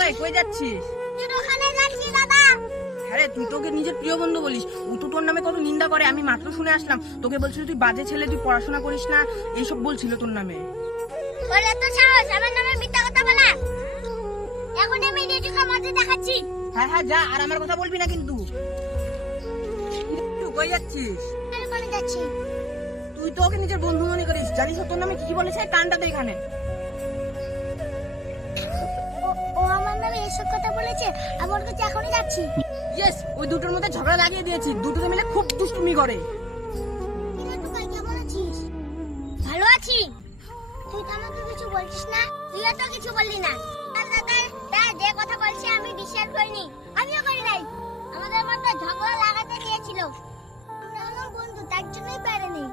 ভাই কই যাচ্ছিস? ওখানে যাচ্ছি দাদা। আরে তুই তোকে নিজের প্রিয় বন্ধু বলিস, ও তো তোর নামে কত নিন্দা করে। আমি মাত্র শুনে আসলাম, তোকে বলছিল তুই বাজে ছেলে, তুই পড়াশোনা করিস না, এইসব বলছিল তোর নামে। বলে তো সাহস আমার নামে মিথ্যা কথা বলা। এখন আমি নিজেকে মজা দেখাচ্ছি। হ্যাঁ হ্যাঁ যা, আর আমার কথা বলবি না কিন্তু। তুই কই যাচ্ছিস? আমি কোনে যাচ্ছি? তুই তো ওকে নিজের বন্ধু মনে করিস, জানিস ও তোর নামে কি কি বলেছে? কানটাতে এখানে। ও আমার নামে এসব কথা বলেছে, আমি ওর কাছে এখনই যাচ্ছি। ইয়েস, ওই দুটোর মধ্যে ঝগড়া লাগিয়ে দিয়েছি, দুটোকে মিলে খুব দুষ্টুমি করে। কিরে টুকাই, কেমন আছিস? ভালো আছি। তুই তো আমাকে কিছু বলছিস না, তুইও তো কিছু বললি না। আর দাদা যে কথা বলছে আমি বিশ্বাস করিনি, আমিও করি নাই। আমাদের মধ্যে ঝগড়া লাগাতে দিয়েছিল, আমরা আমার বন্ধু, তার জন্যই পারেনি।